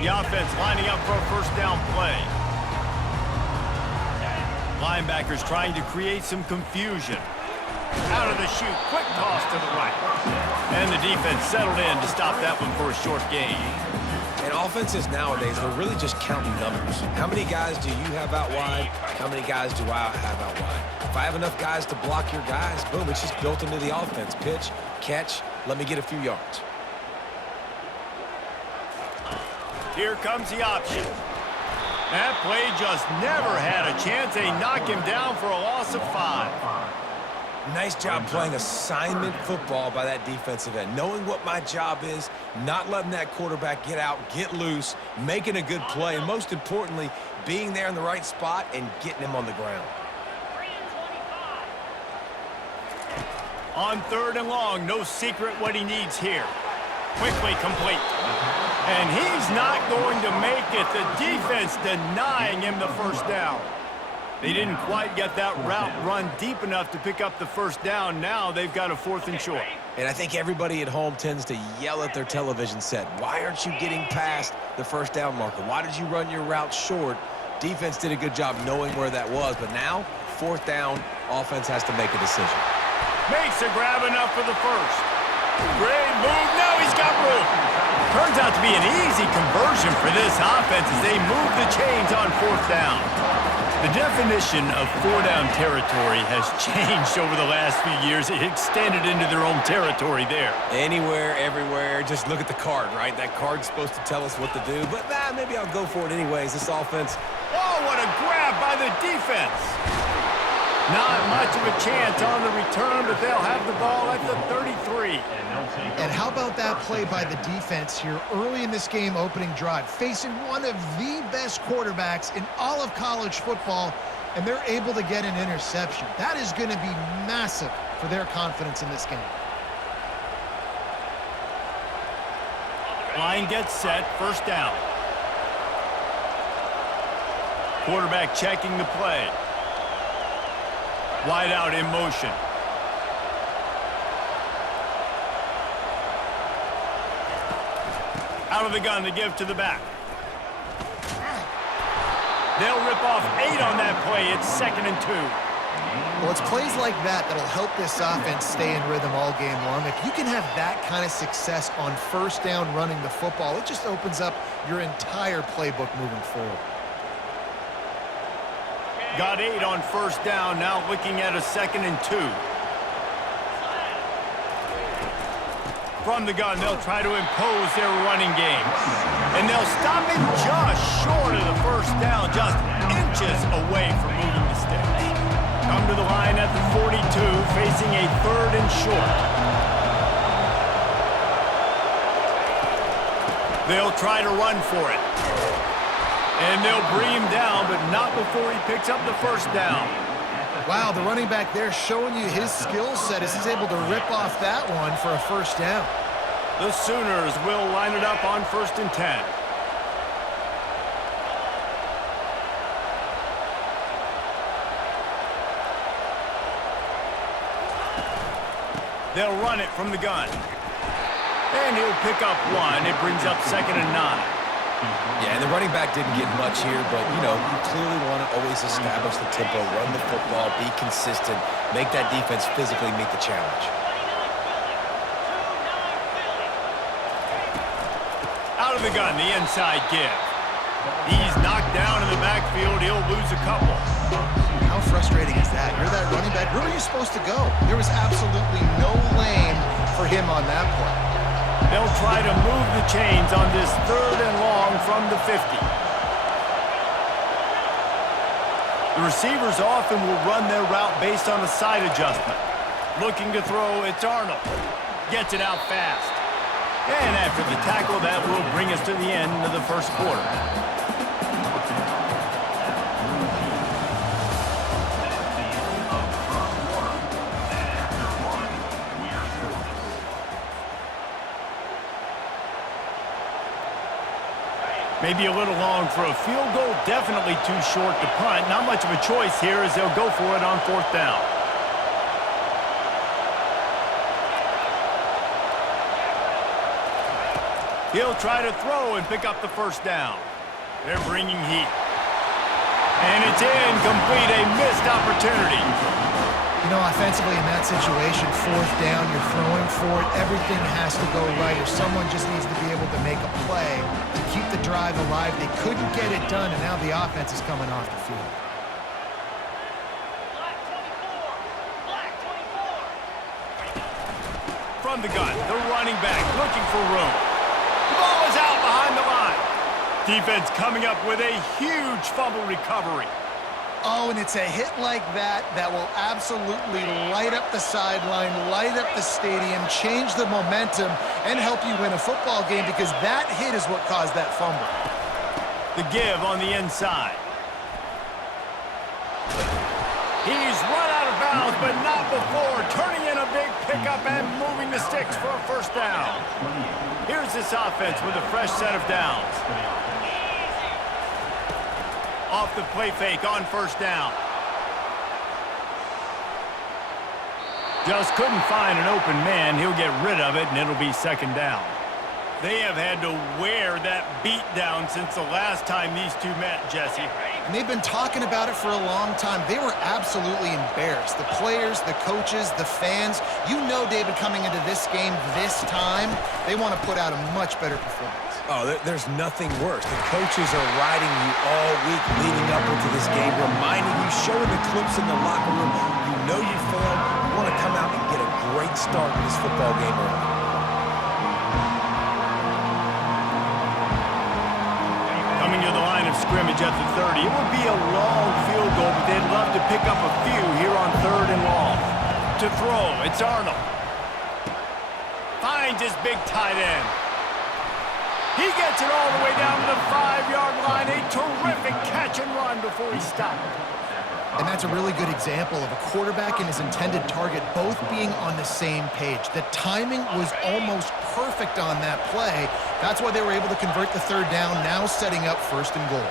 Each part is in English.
The offense lining up for a first down play. Linebackers trying to create some confusion. Out of the chute, quick toss to the right. And the defense settled in to stop that one for a short gain. And offenses nowadays, they're really just counting numbers. How many guys do you have out wide? How many guys do I have out wide? If I have enough guys to block your guys, boom, it's just built into the offense. Pitch, catch, let me get a few yards. Here comes the option. That play just never had a chance. They knock him down for a loss of 5. Nice job playing assignment football by that defensive end. Knowing what my job is, not letting that quarterback get out, get loose, making a good play, and most importantly, being there in the right spot and getting him on the ground. On 3rd and long, no secret what he needs here. Quickly complete. And he's not going to make it. The defense denying him the first down. They didn't quite get that route run deep enough to pick up the first down. Now they've got a 4th and short. And I think everybody at home tends to yell at their television set. Why aren't you getting past the first down marker? Why did you run your route short? Defense did a good job knowing where that was. But now, 4th down, offense has to make a decision. Makes a grab enough for the first. Great move. Now he's got room. Turns out to be an easy conversion for this offense as they move the chains on 4th down. The definition of 4-down territory has changed over the last few years. It extended into their own territory there. Anywhere, everywhere, just look at the card, right? That card's supposed to tell us what to do, but maybe I'll go for it anyways. This offense. Oh, what a grab by the defense. Not much of a chance on the return, but they'll have the ball at the 33. And how about that play by the defense here early in this game opening drive, facing one of the best quarterbacks in all of college football, and they're able to get an interception. That is going to be massive for their confidence in this game. Line gets set, first down. Quarterback checking the play. Wide out in motion. Out of the gun to give to the back. They'll rip off 8 on that play. It's 2nd and 2. Well, it's plays like that that'll help this offense stay in rhythm all game long. If you can have that kind of success on first down running the football, it just opens up your entire playbook moving forward. Got 8 on first down, now looking at a 2nd and 2. From the gun, they'll try to impose their running game. And they'll stop him just short of the first down, just inches away from moving the sticks. Come to the line at the 42, facing a 3rd and short. They'll try to run for it. And they'll bring him down, but not before he picks up the first down. Wow, the running back there showing you his skill set as he's able to rip off that one for a first down. The Sooners will line it up on 1st and 10. They'll run it from the gun. And he'll pick up 1. It brings up 2nd and 9. Yeah, and the running back didn't get much here, but, you know, you clearly want to always establish the tempo, run the football, be consistent, make that defense physically meet the challenge. Out of the gun, the inside give. He's knocked down in the backfield. He'll lose a couple. How frustrating is that? You're that running back. Where were you supposed to go? There was absolutely no lane for him on that play. They'll try to move the chains on this 3rd and long from the 50. The receivers often will run their route based on a side adjustment. Looking to throw, it's Arnold. Gets it out fast. And after the tackle, that will bring us to the end of the first quarter. Maybe a little long for a field goal, definitely too short to punt. Not much of a choice here as they'll go for it on 4th down. He'll try to throw and pick up the first down. They're bringing heat. And it's incomplete, a missed opportunity. You know, offensively in that situation, fourth down, you're throwing for it. Everything has to go right, or someone just needs to be able to make a play to keep the drive alive. They couldn't get it done, and now the offense is coming off the field. From the gun, the running back looking for room. The ball is out behind the line. Defense coming up with a huge fumble recovery. Oh, and it's a hit like that that will absolutely light up the sideline, light up the stadium, change the momentum, and help you win a football game, because that hit is what caused that fumble. The give on the inside. He's run out of bounds, but not before turning in a big pickup and moving the sticks for a first down. Here's this offense with a fresh set of downs. Off the play fake on first down. Just couldn't find an open man. He'll get rid of it, and it'll be second down. They have had to wear that beat down since the last time these two met, Jesse. And they've been talking about it for a long time. They were absolutely embarrassed. The players, the coaches, the fans. You know, David, coming into this game this time, they want to put out a much better performance. Oh, there's nothing worse. The coaches are riding you all week leading up into this game, reminding you, showing the clips in the locker room. You know you failed. You want to come out and get a great start in this football game early. Coming to the line of scrimmage at the 30. It would be a long field goal, but they'd love to pick up a few here on third and long. To throw, it's Arnold. Finds his big tight end. He gets it all the way down to the 5-yard line. A terrific catch and run before he stopped. And that's a really good example of a quarterback and his intended target both being on the same page. The timing was almost perfect on that play. That's why they were able to convert the third down, now setting up first and goal.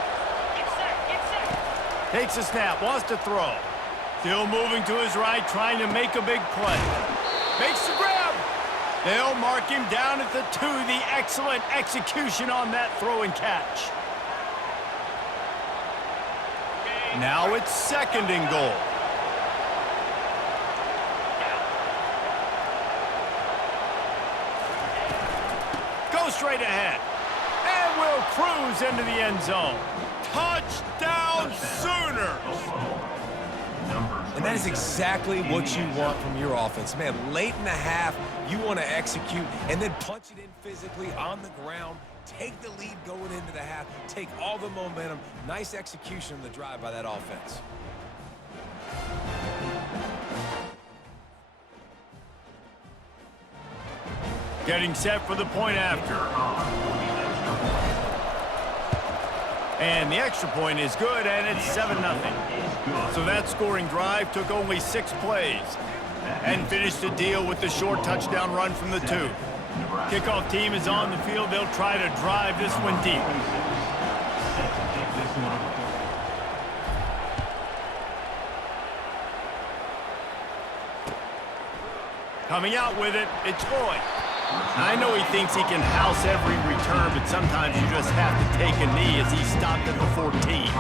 Takes a snap, wants to throw. Still moving to his right, trying to make a big play. Makes the grab. They'll mark him down at the 2. The excellent execution on that throw and catch. Now it's second and goal. Go straight ahead. And will cruise into the end zone. Touchdown Sooners! And that is exactly what you want from your offense. Man, late in the half, you want to execute and then punch it in physically on the ground. Take the lead going into the half. Take all the momentum. Nice execution of the drive by that offense. Getting set for the point after. And the extra point is good, and it's 7-0. So that scoring drive took only 6 plays and finished the deal with the short touchdown run from the 2. Kickoff team is on the field. They'll try to drive this one deep. Coming out with it, it's Boyd. I know he thinks he can house every return, but sometimes you just have to take a knee as he stopped at the 14.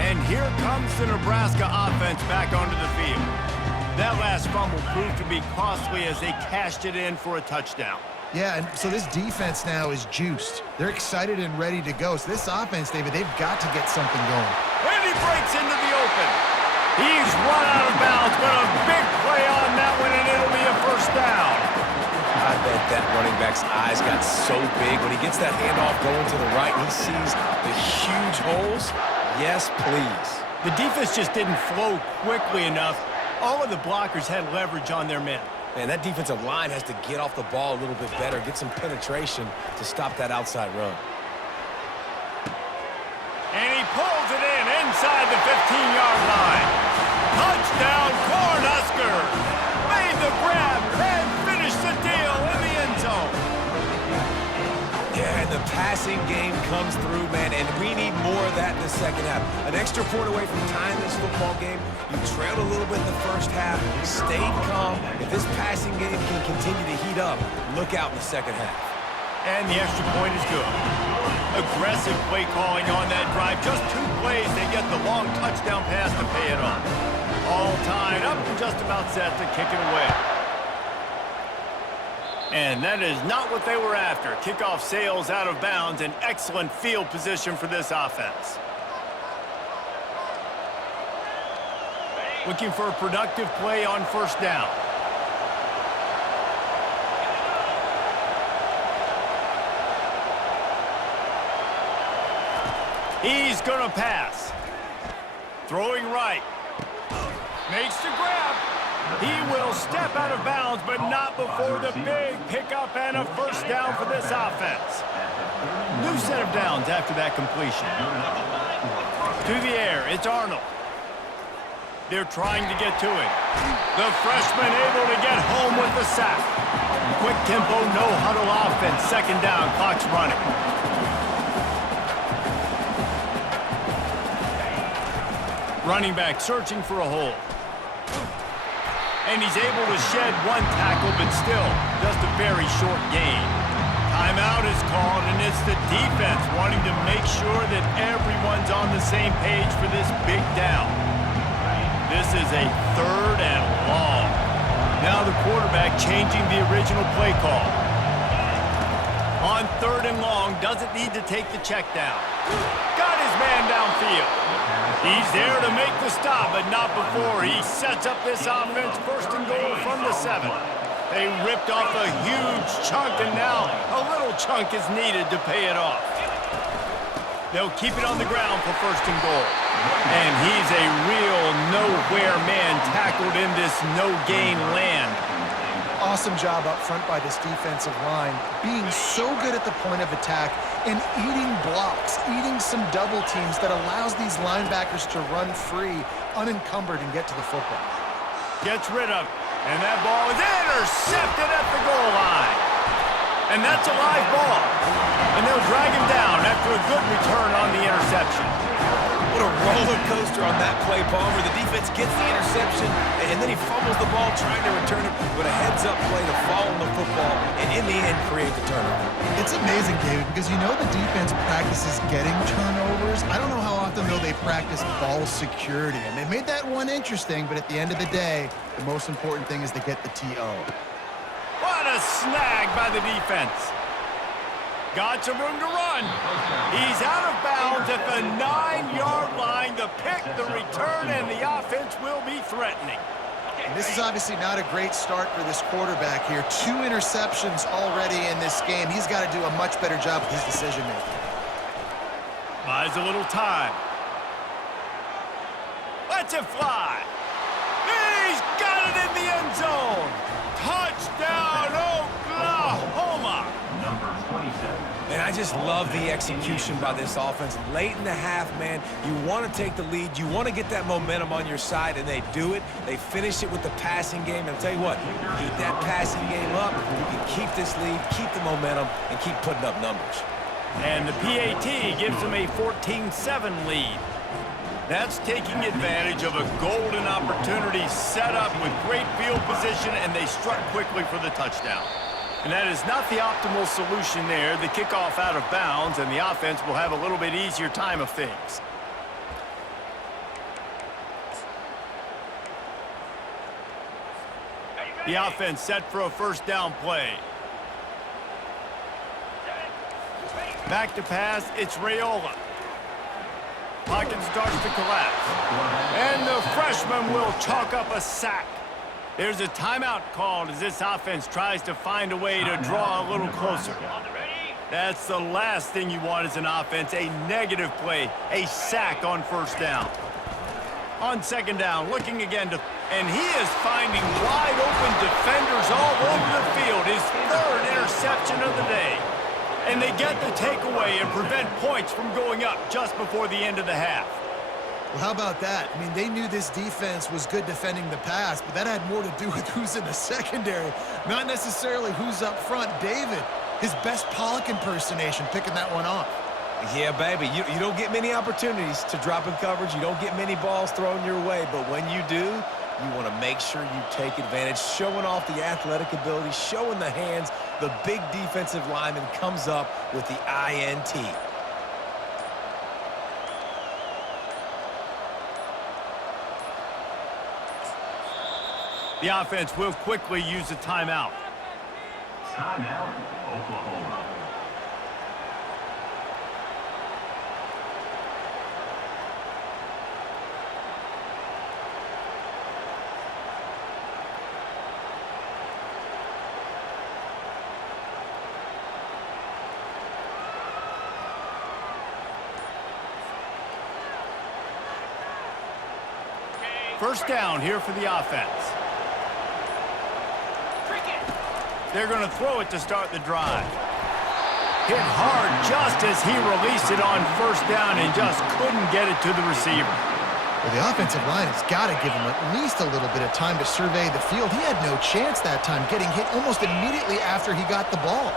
And here comes the Nebraska offense back onto the field. That last fumble proved to be costly as they cashed it in for a touchdown. Yeah, and so this defense now is juiced. They're excited and ready to go. So this offense, David, they've got to get something going. And he breaks into the open. He's run out of bounds, but a big play on that one, and it'll be a first down. I bet that running back's eyes got so big when he gets that handoff going to the right. He sees the huge holes. Yes, please. The defense just didn't flow quickly enough. All of the blockers had leverage on their men. Man, that defensive line has to get off the ball a little bit better, get some penetration to stop that outside run. And he pulls it in inside the 15-yard line. Touchdown, Cornhuskers! Made the grab and finished the deal in the end zone. Yeah, and the passing game comes through, man, and we need more of that in the second half. An extra point away from tying this football game. You trailed a little bit in the first half, stayed calm. If this passing game can continue to heat up, look out in the second half. And the extra point is good. Aggressive play calling on that drive. Just 2 plays, they get the long touchdown pass to pay it off. All tied up and just about set to kick it away. And that is not what they were after. Kickoff sails out of bounds. An excellent field position for this offense. Looking for a productive play on first down. He's going to pass. Throwing right. Makes the grab. He will step out of bounds, but not before the big pickup and a first down for this offense. New set of downs after that completion. To the air, it's Arnold. They're trying to get to it. The freshman able to get home with the sack. Quick tempo, no huddle offense. Second down, clock's running. Running back searching for a hole. And he's able to shed 1 tackle, but still just a very short gain. Timeout is called, and it's the defense wanting to make sure that everyone's on the same page for this big down. This is a 3rd and long. Now the quarterback changing the original play call. On 3rd and long, doesn't need to take the check down. Got his man downfield. He's there to make the stop, but not before he sets up this offense 1st and goal from the 7. They ripped off a huge chunk, and now a little chunk is needed to pay it off. They'll keep it on the ground for 1st and goal. And he's a real nowhere man tackled in this no-gain land. Awesome job up front by this defensive line, being so good at the point of attack and eating blocks, eating some double teams that allows these linebackers to run free, unencumbered, and get to the football. Gets rid of it, and that ball is intercepted at the goal line. And that's a live ball. And they'll drag him down after a good return on the interception. What a roller coaster on that play, Palmer. The defense gets the interception, and then he fumbles the ball trying to return it with a heads-up play to fall on the football, and in the end, create the turnover. It's amazing, David, because you know the defense practices getting turnovers. I don't know how often, though, they practice ball security. And they made that one interesting, but at the end of the day, the most important thing is to get the TO. What a snag by the defense. Got some room to run. He's out of bounds at the 9-yard line. The pick, the return, and the offense will be threatening. And this is obviously not a great start for this quarterback here. 2 interceptions already in this game. He's got to do a much better job with his decision-making. Buys a little time. Lets it fly. He's got it in the end zone. Touchdown, Oklahoma. And I just love the execution by this offense. Late in the half, man, you want to take the lead. You want to get that momentum on your side, and they do it. They finish it with the passing game. And I'll tell you what, keep that passing game up. You can keep this lead, keep the momentum, and keep putting up numbers. And the PAT gives them a 14-7 lead. That's taking advantage of a golden opportunity set up with great field position, and they struck quickly for the touchdown. And that is not the optimal solution there. The kickoff out of bounds, and the offense will have a little bit easier time of things. The offense set for a first down play. Back to pass, it's Raiola. Pocket starts to collapse. And the freshman will chalk up a sack. There's a timeout called as this offense tries to find a way to draw a little closer. That's the last thing you want as an offense, a negative play, a sack on first down. On second down, looking again to, and he is finding wide open defenders all over the field. His 3rd interception of the day. And they get the takeaway and prevent points from going up just before the end of the half. Well, how about that? I mean, they knew this defense was good defending the pass, but that had more to do with who's in the secondary, not necessarily who's up front. David, his best Pollock impersonation, picking that one off. Yeah, baby, you don't get many opportunities to drop in coverage. You don't get many balls thrown your way, but when you do, you want to make sure you take advantage, showing off the athletic ability, showing the hands. The big defensive lineman comes up with the INT. The offense will quickly use a timeout. Timeout, Oklahoma. First down here for the offense. They're going to throw it to start the drive. Hit hard just as he released it on first down and just couldn't get it to the receiver. Well, the offensive line has got to give him at least a little bit of time to survey the field. He had no chance that time, getting hit almost immediately after he got the ball.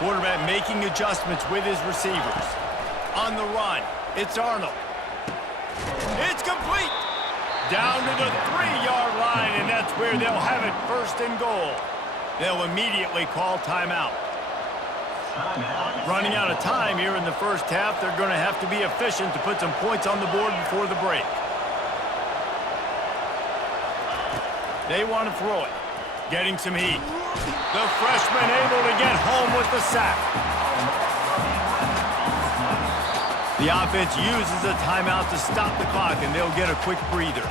Quarterback making adjustments with his receivers. On the run, it's Arnold. It's complete. Down to the 3-yard line, and that's where they'll have it first and goal. They'll immediately call timeout. Running out of time here in the first half, they're going to have to be efficient to put some points on the board before the break. They want to throw it. Getting some heat. The freshman able to get home with the sack. The offense uses a timeout to stop the clock, and they'll get a quick breather.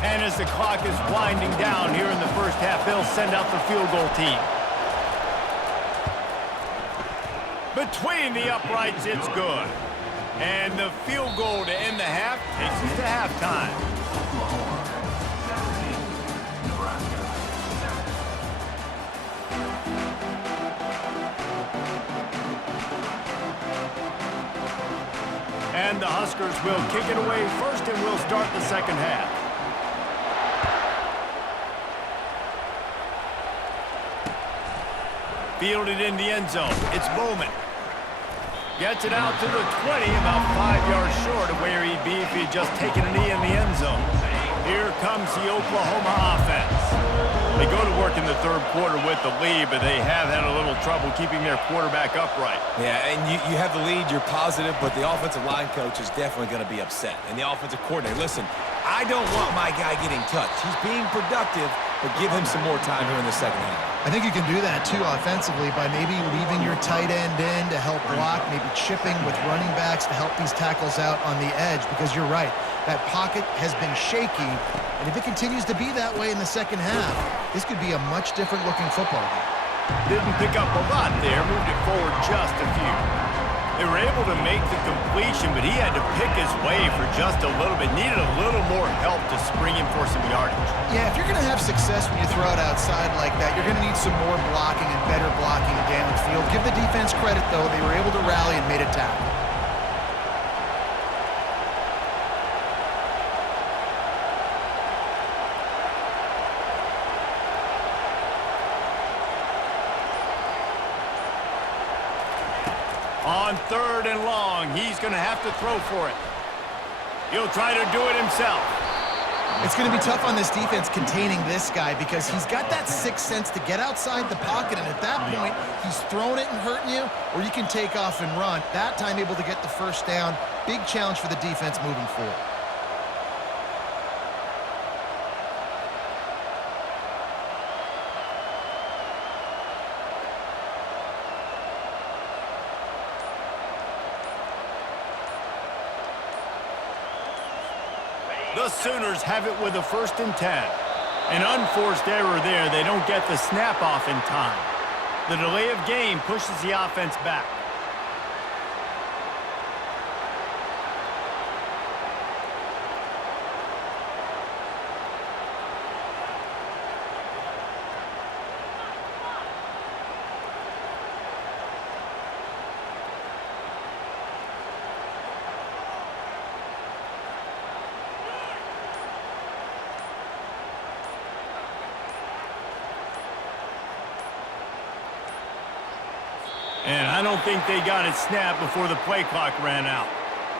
And as the clock is winding down here in the first half, they'll send out the field goal team. Between the uprights, it's good. And the field goal to end the half takes us to halftime. And the Huskers will kick it away first, and we'll start the second half. Fielded in the end zone. It's Bowman. Gets it out to the 20, about 5 yards short of where he'd be if he'd just taken a knee in the end zone. Here comes the Oklahoma offense. They go to work in the third quarter with the lead, but they have had a little trouble keeping their quarterback upright. Yeah, and you have the lead, you're positive, but the offensive line coach is definitely going to be upset. And the offensive coordinator, listen, I don't want my guy getting touched. He's being productive, but give him some more time here in the second half. I think you can do that, too, offensively, by maybe leaving your tight end in to help block, maybe chipping with running backs to help these tackles out on the edge, because you're right. That pocket has been shaky, and if it continues to be that way in the second half, this could be a much different-looking football game. Didn't pick up a lot there, moved it forward just a few. They were able to make the completion, but he had to pick his way for just a little bit. Needed a little more help to spring him for some yardage. Yeah, if you're going to have success when you throw it outside like that, you're going to need some more blocking and better blocking downfield. Give the defense credit, though. They were able to rally and made a tackle. On third and long, he's going to have to throw for it. He'll try to do it himself. It's going to be tough on this defense containing this guy because he's got that sixth sense to get outside the pocket, and at that point, he's throwing it and hurting you, or you can take off and run. That time able to get the first down. Big challenge for the defense moving forward. The Sooners have it with a 1st and 10. An unforced error there. They don't get the snap off in time. The delay of game pushes the offense back. And I don't think they got it snapped before the play clock ran out.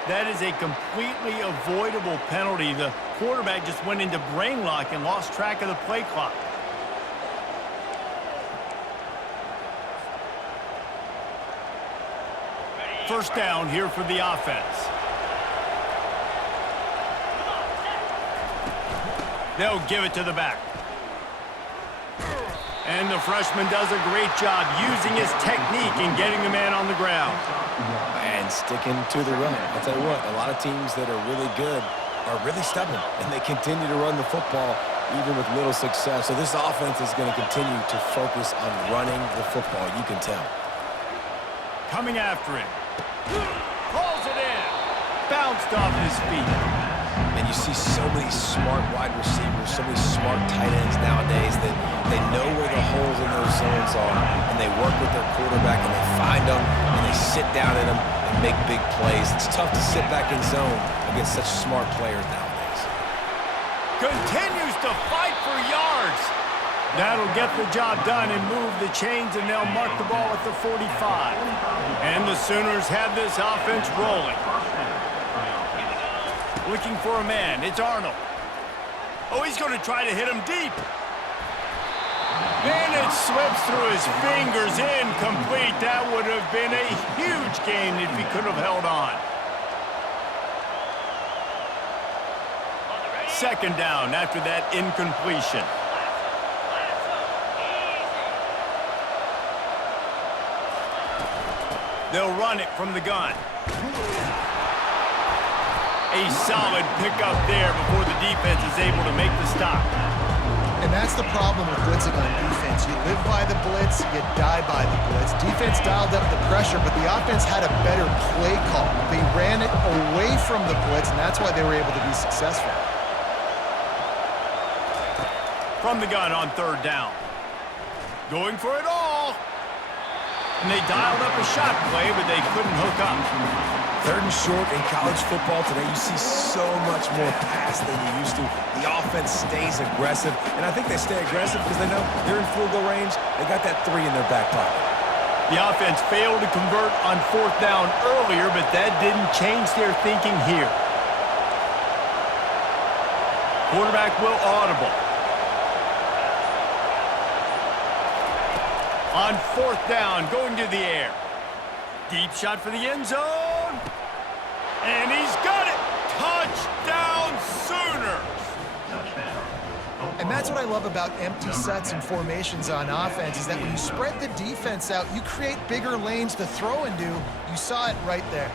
That is a completely avoidable penalty. The quarterback just went into brain lock and lost track of the play clock. First down here for the offense. They'll give it to the back. And the freshman does a great job using his technique and getting the man on the ground. And sticking to the run. I'll tell you what, a lot of teams that are really good are really stubborn, and they continue to run the football even with little success. So this offense is going to continue to focus on running the football, you can tell. Coming after him. Pulls it in. Bounced off his feet. And you see so many smart wide receivers, so many smart tight ends nowadays that they know where the holes in those zones are, and they work with their quarterback, and they find them, and they sit down in them and make big plays. It's tough to sit back in zone against such smart players nowadays. Continues to fight for yards. That'll get the job done and move the chains, and they'll mark the ball at the 45. And the Sooners have this offense rolling. Looking for a man. It's Arnold. Oh, he's going to try to hit him deep. And it slips through his fingers. Incomplete. That would have been a huge gain if he could have held on. Second down after that incompletion. They'll run it from the gun. A solid pickup there before the defense is able to make the stop. And that's the problem with blitzing on defense. You live by the blitz, you die by the blitz. Defense dialed up the pressure, but the offense had a better play call. They ran it away from the blitz, and that's why they were able to be successful. From the gun on third down. Going for it all. And they dialed up a shot play, but they couldn't hook up. Third and short in college football today, you see so much more pass than you used to. The offense stays aggressive, and I think they stay aggressive because they know they're in field goal range. They got that 3 in their back pocket. The offense failed to convert on fourth down earlier, but that didn't change their thinking here. Quarterback will audible. On fourth down, going to the air. Deep shot for the end zone. And he's got it. Touchdown, Sooners. And that's what I love about empty sets and formations on offense, is that when you spread the defense out, you create bigger lanes to throw into. You saw it right there.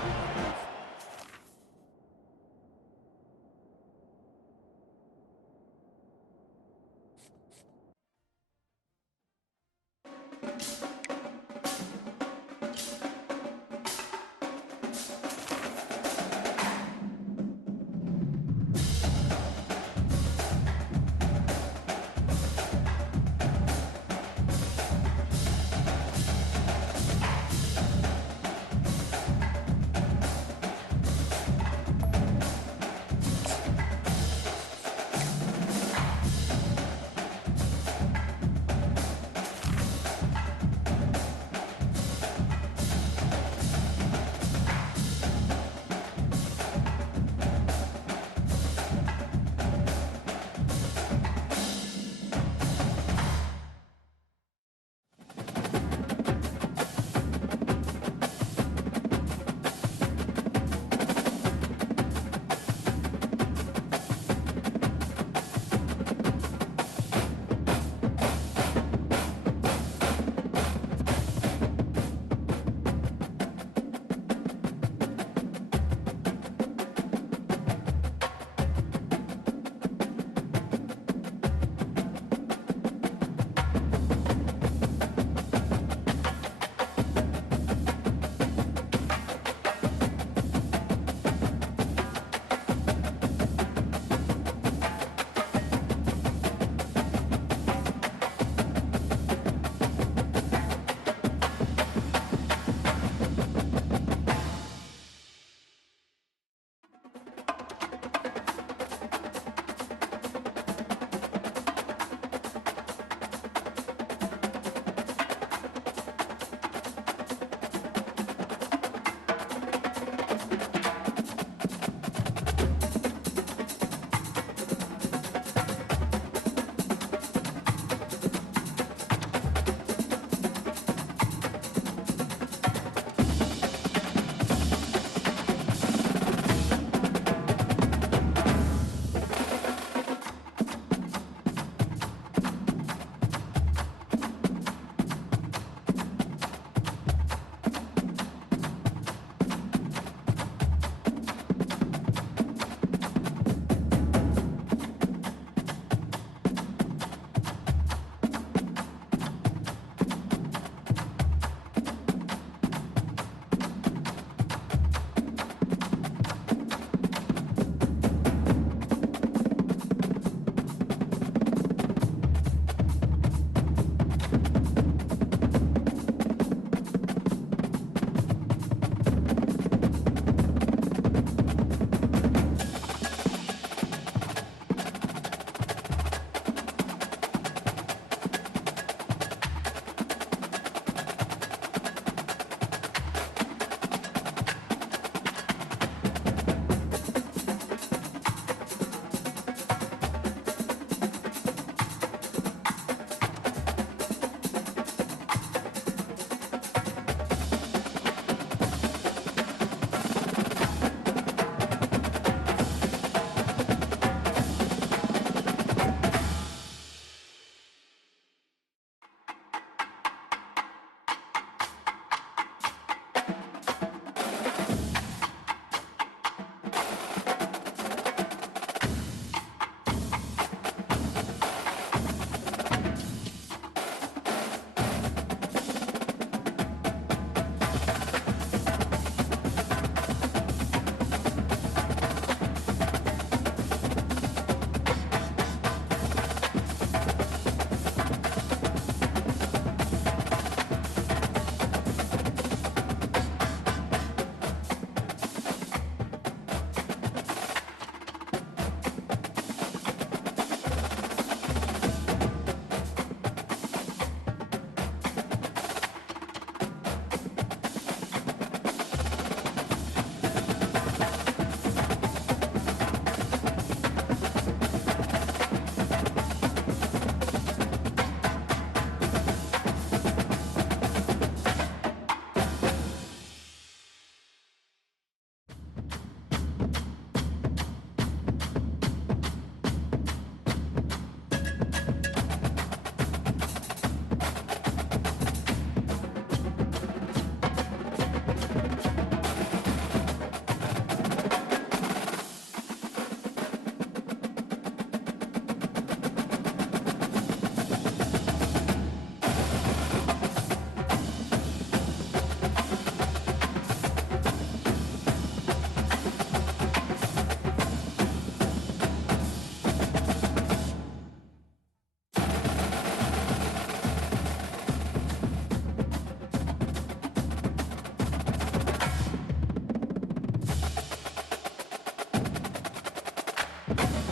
it.